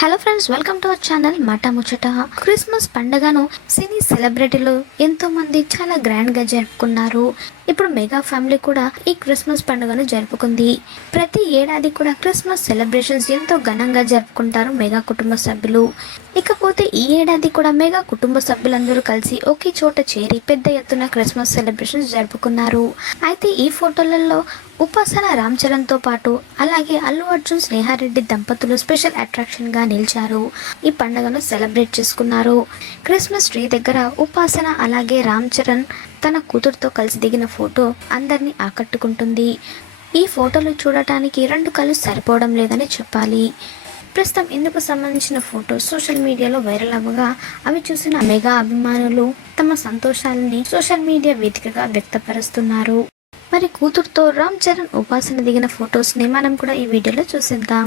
Hello friends welcome to our channel Mata Muchata Christmas పండుగను సినీ సెలబ్రిటీలు ఎంతో మంది చాలా గ్రాండ్గా జరుపుకున్నారు. ఇప్పుడు మెగా ఫ్యామిలీ కూడా ఈ క్రిస్మస్ పండుగను జరుపుకుంది. ప్రతి ఏడాది కూడా క్రిస్మస్ సెలబ్రేషన్స్ ఎంతో ఘనంగా జరుపుకుంటారు మెగా కుటుంబ సభ్యులు. ఇకపోతే ఈ ఏడాది కూడా మెగా కుటుంబ సభ్యులందరూ కలిసి ఒకే చోట చేరి పెద్ద ఎత్తున క్రిస్మస్ సెలబ్రేషన్స్ జరుపుకున్నారు. అయితే ఈ ఫోటోలలో ఉపాసన రామ్ చరణ్తో పాటు అలాగే అల్లు అర్జున్ స్నేహారెడ్డి దంపతులు స్పెషల్ అట్రాక్షన్గా నిలిచారు. ఈ పండుగను సెలబ్రేట్ చేసుకున్నారు. క్రిస్మస్ ట్రీ దగ్గర ఉపాసన అలాగే రామ్ చరణ్ తన కూతురుతో కలిసి దిగిన ఫోటో అందరినీ ఆకట్టుకుంటుంది. ఈ ఫోటోలు చూడటానికి రెండు కళ్ళు సరిపోవడం లేదని చెప్పాలి. ప్రస్తుతం ఇందుకు సంబంధించిన ఫోటో సోషల్ మీడియాలో వైరల్ అవ్వగా అవి చూసిన మెగా అభిమానులు తమ సంతోషాలని సోషల్ మీడియా వేదికగా వ్యక్తపరుస్తున్నారు. మరి కూతురుతో రామ్ చరణ్ ఉపాసన దిగిన ఫొటోస్ని మనం కూడా ఈ వీడియోలో చూసేద్దాం.